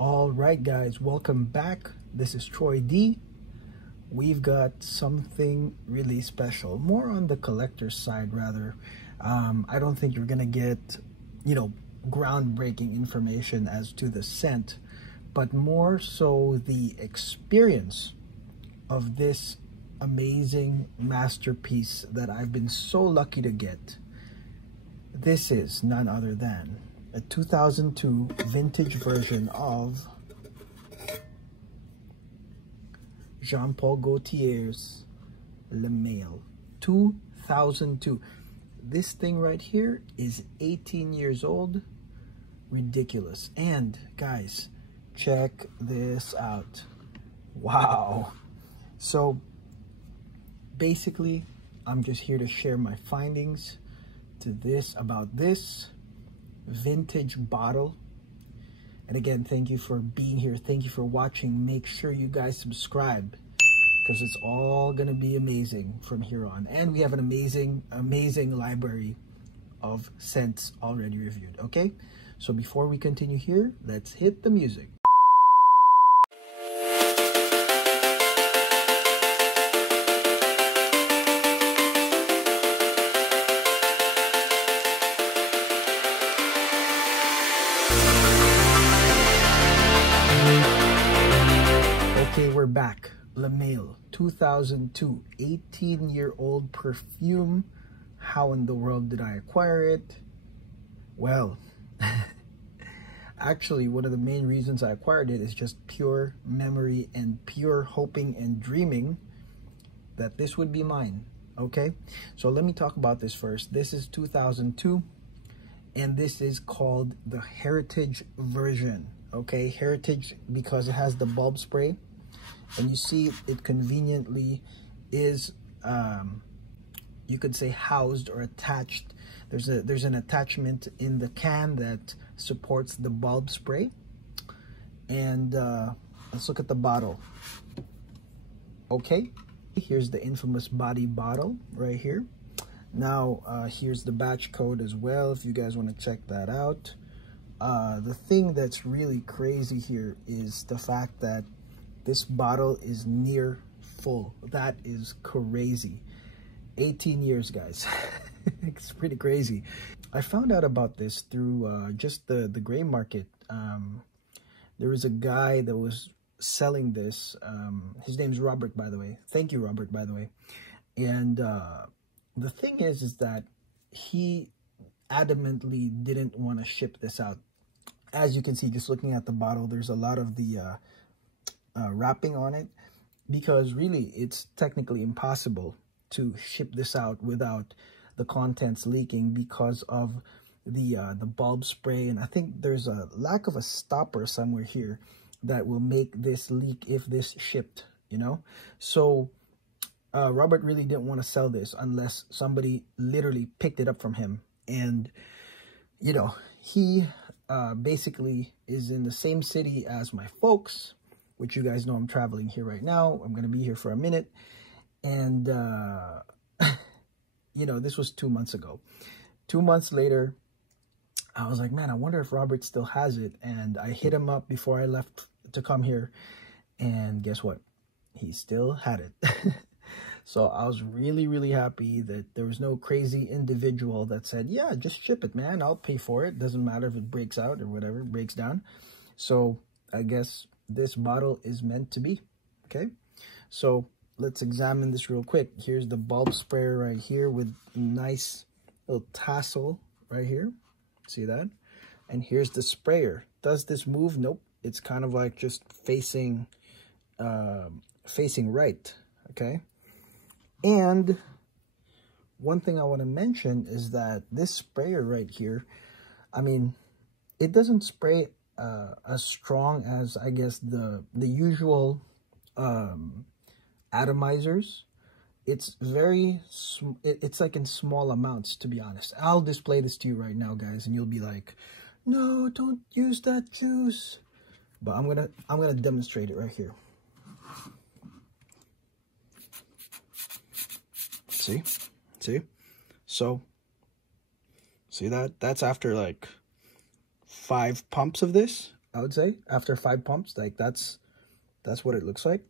All right, guys, welcome back. This is Troy D. We've got something really special, more on the collector's side, rather. I don't think you're gonna get, groundbreaking information as to the scent, but more so the experience of this amazing masterpiece that I've been so lucky to get. This is none other than a 2002 vintage version of Jean-Paul Gaultier's Le Male 2002. This thing right here is 18 years old. Ridiculous. And guys, check this out. Wow. So basically, I'm just here to share my findings about this vintage bottle. And again, thank you for being here. Thank you for watching. Make sure you guys subscribe, because it's all gonna be amazing from here on. And we have an amazing library of scents already reviewed. Okay, so before we continue here, let's hit the music. Okay, we're back. Le Male 2002, 18-year-old perfume. How in the world did I acquire it? Well, actually, one of the main reasons I acquired it is just pure memory and pure hoping and dreaming that this would be mine. Okay, so let me talk about this first. This is 2002, and this is called the Heritage version. Okay, Heritage because it has the bulb spray. And you see it conveniently is, you could say, housed or attached. There's an attachment in the can that supports the bulb spray. And let's look at the bottle. Okay, here's the infamous body bottle right here. Now, here's the batch code as well, if you guys want to check that out. The thing that's really crazy here is the fact that this bottle is near full. That is crazy. 18 years, guys. It's pretty crazy. I found out about this through just the gray market. There was a guy that was selling this. His name's Robert, by the way. Thank you, Robert, by the way. And the thing is that he adamantly didn't want to ship this out. As you can see, just looking at the bottle, there's a lot of the wrapping on it, because really it's technically impossible to ship this out without the contents leaking because of the bulb spray. And I think there's a lack of a stopper somewhere here that will make this leak if this shipped, so Robert really didn't want to sell this unless somebody literally picked it up from him. And he basically is in the same city as my folks, which you guys know I'm traveling here right now. I'm going to be here for a minute. And, this was 2 months ago. 2 months later, I was like, man, I wonder if Robert still has it. And I hit him up before I left to come here. And guess what? He still had it. So I was really, really happy that there was no crazy individual that said, yeah, just ship it, man. I'll pay for it. Doesn't matter if it breaks out or whatever, breaks down. So I guess this bottle is meant to be. Okay, so let's examine this real quick. Here's the bulb sprayer right here with nice little tassel right here. See that? And here's the sprayer. Does this move? Nope. It's kind of like just facing right. Okay. And one thing I want to mention is that this sprayer right here, I mean, it doesn't spray as strong as, I guess, the usual atomizers. It's it's like in small amounts, to be honest. I'll display this to you right now, guys, and you'll be like, no, don't use that juice. But I'm gonna demonstrate it right here. See? So see that? That's after like 5 pumps of this. I would say, after 5 pumps. Like that's what it looks like.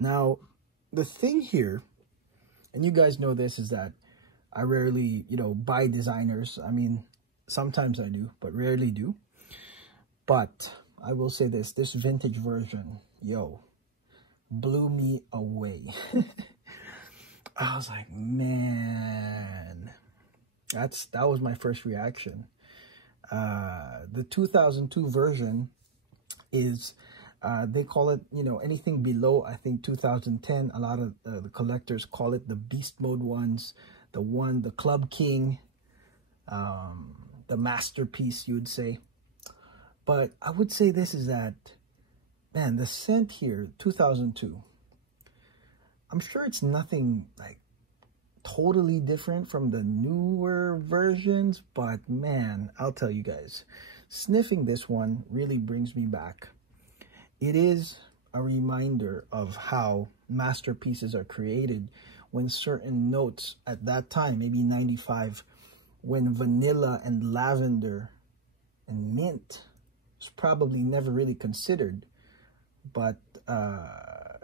Now, the thing here, and you guys know this, is that I rarely, you know, buy designers. I mean, sometimes I do, but rarely do. But I will say this vintage version, yo, blew me away. I was like, man, that was my first reaction. The 2002 version is, they call it, you know, anything below, I think, 2010. A lot of the collectors call it the beast mode ones, the Club King, the masterpiece, you would say. But I would say this is that, man, the scent here, 2002, I'm sure it's nothing like totally different from the newer versions, but man, I'll tell you guys, sniffing this one really brings me back. It is a reminder of how masterpieces are created when certain notes at that time, maybe 95, when vanilla and lavender and mint was probably never really considered. But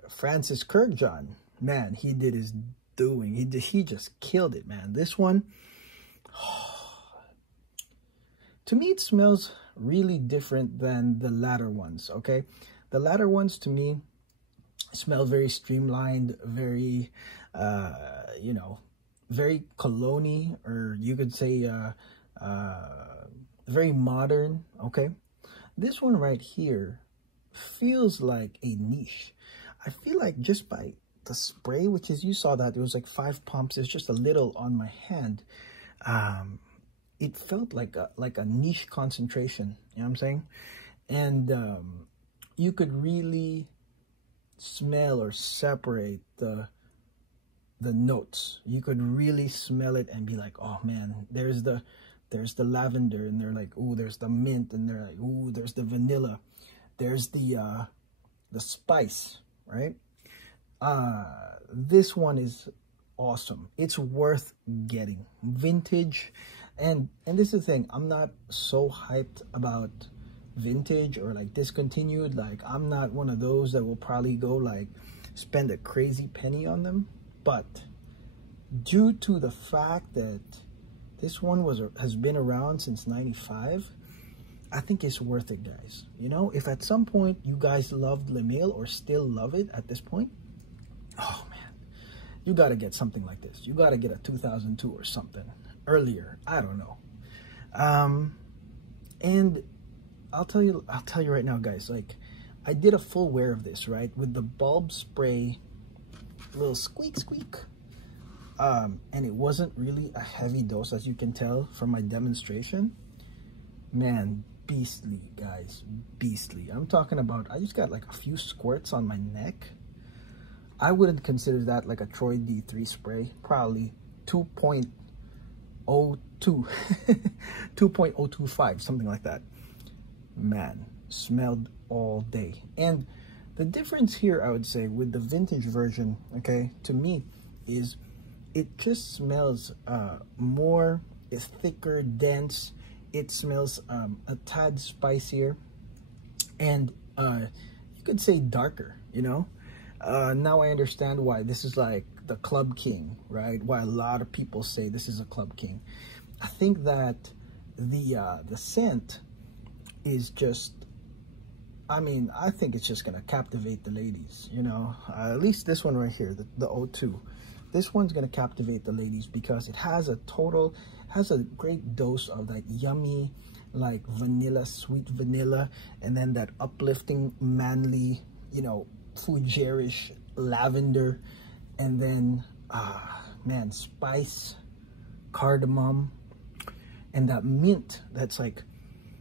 Francis Kirkjohn, man, he did his doing. He just killed it, man. This one, to me, it smells really different than the latter ones, okay? The latter ones, to me, smell very streamlined, very, you know, very cologne-y, or you could say very modern, okay? This one right here feels like a niche. I feel like just by the spray, which is, you saw that it was like 5 pumps, it's just a little on my hand, it felt like a niche concentration, you know what I'm saying? And you could really smell or separate the notes. You could really smell it and be like, oh man, there's the lavender, and they're like, ooh, there's the mint, and they're like, ooh, there's the vanilla, there's the spice, right? This one is awesome. It's worth getting. Vintage, and this is the thing, I'm not so hyped about vintage or like discontinued. Like, I'm not one of those that will probably go like spend a crazy penny on them, but due to the fact that this one has been around since 95, I think it's worth it, guys. You know, if at some point you guys loved Le Male or still love it at this point, oh man, you got to get something like this. You got to get a 2002 or something earlier. I don't know. And I'll tell you right now, guys, like, I did a full wear of this, right, with the bulb spray, little squeak. And it wasn't really a heavy dose, as you can tell from my demonstration. Man, beastly, guys, beastly. I'm talking about, I just got like a few squirts on my neck. I wouldn't consider that like a Troy D3 spray. Probably 2.02 2.025, something like that. Man, smelled all day. And the difference here, I would say, with the vintage version, okay, to me, is it just smells more, it's thicker, dense. It smells a tad spicier, and you could say darker, you know? Now I understand why this is like the Club King, right? Why a lot of people say this is a Club King. I think that the scent is just, I mean, I think it's just gonna captivate the ladies, you know? At least this one right here, the O2. This one's gonna captivate the ladies because it has a great dose of that yummy, like vanilla, sweet vanilla, and then that uplifting, manly, you know, fougere-ish lavender, and then, man, spice, cardamom, and that mint that's like,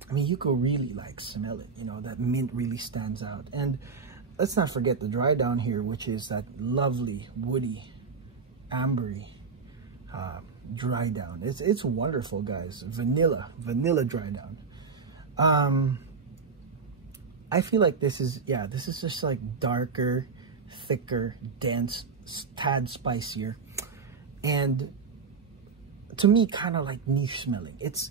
I mean, you could really like smell it, you know, that mint really stands out. And let's not forget the dry down here, which is that lovely, woody, ambery dry down. It's wonderful, guys. Vanilla dry down. I feel like this is just like darker, thicker, dense, tad spicier, and to me kind of like niche smelling. It's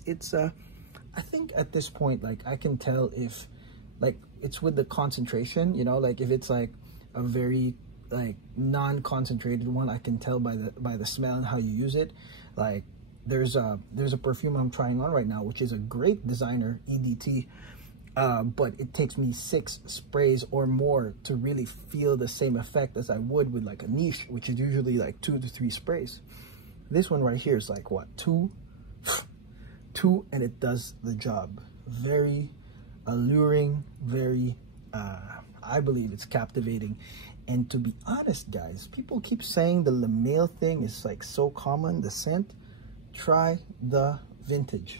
I think at this point, like, I can tell if, like, it's with the concentration, you know, like if it's like a very like non-concentrated one, I can tell by the smell and how you use it. Like there's a perfume I'm trying on right now, which is a great designer, EDT, but it takes me 6 sprays or more to really feel the same effect as I would with like a niche, which is usually like 2 to 3 sprays. This one right here is like what, 2, and it does the job. Very alluring, very I believe it's captivating. And to be honest, guys, people keep saying the Le Male thing is like so common, the scent. Try the vintage.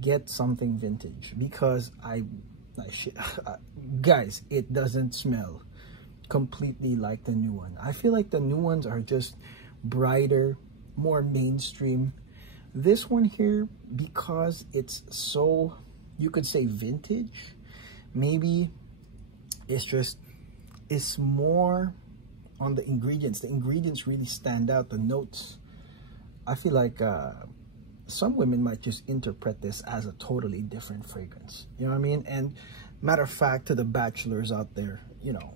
Get something vintage, because guys, it doesn't smell completely like the new one. I feel like the new ones are just brighter, more mainstream. This one here, because it's so, you could say vintage, maybe it's more on the ingredients. The ingredients really stand out, the notes. I feel like some women might just interpret this as a totally different fragrance. You know what I mean? And matter of fact, to the bachelors out there, you know,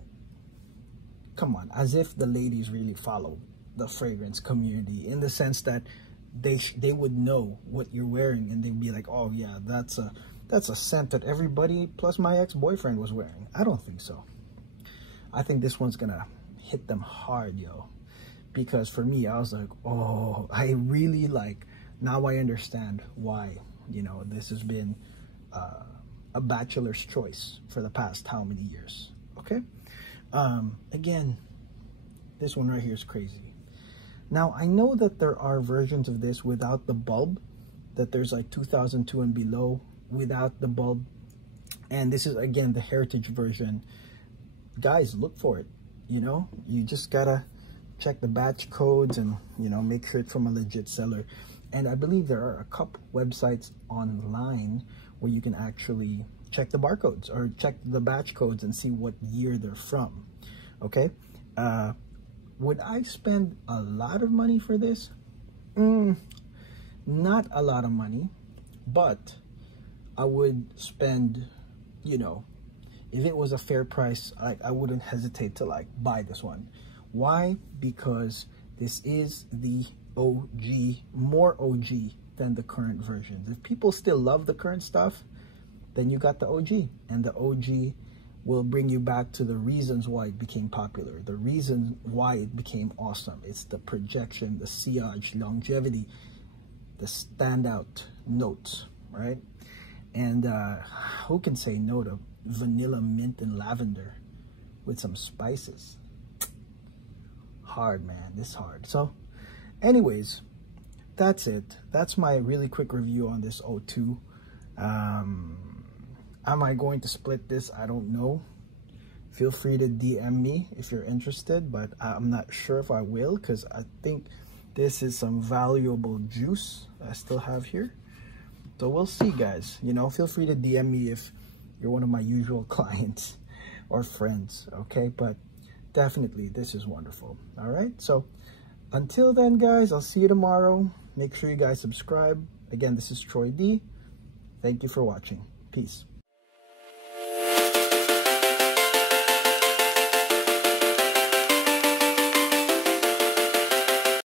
come on, as if the ladies really follow the fragrance community, in the sense that they would know what you're wearing, and they'd be like, oh yeah, that's a scent that everybody plus my ex-boyfriend was wearing. I don't think so. I think this one's gonna hit them hard, yo. Because for me, I was like, oh, I really like, now I understand why, you know, this has been a bachelor's choice for the past how many years, okay? Again, this one right here is crazy. Now, I know that there are versions of this without the bulb, that there's like 2002 and below without the bulb. And this is, again, the heritage version. Guys, look for it, you know? You just gotta check the batch codes and, you know, make sure it's from a legit seller. And I believe there are a couple websites online where you can actually check the barcodes or check the batch codes and see what year they're from, okay? Would I spend a lot of money for this? Not a lot of money, but I would spend, you know, if it was a fair price, I wouldn't hesitate to like buy this one. Why? Because this is the OG, more OG than the current versions. If people still love the current stuff, then you got the OG, and the OG will bring you back to the reasons why it became popular, the reason why it became awesome. It's the projection, the sillage, longevity, the standout notes, right? And who can say no to vanilla, mint, and lavender with some spices? Hard, man, this hard. So anyways, that's it. That's my really quick review on this O2. Am I going to split this? I don't know. Feel free to DM me if you're interested, but I'm not sure if I will, because I think this is some valuable juice I still have here. So we'll see, guys. You know, feel free to DM me if you're one of my usual clients or friends, okay? But definitely, this is wonderful. All right, so until then, guys, I'll see you tomorrow. Make sure you guys subscribe. Again, this is Troy D. Thank you for watching. Peace.